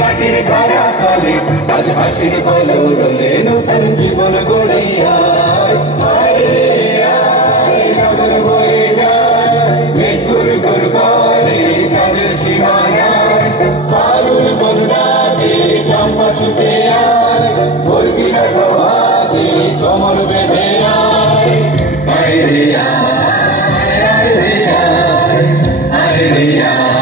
মাটির ধরা তলে আজ হাসির কলরলে নতুন জীবন গড়ে আয় আয় নগর বয়ে যায় মেঘ গুর গুর করে চাঁদের সীমানায় পারুল বন্যাকে চম্পা ছুটে আয় বর্গিনা সভাকে কমল বেঁধে আয় আয় রে আয় আয় রে আয় আয় রে আয়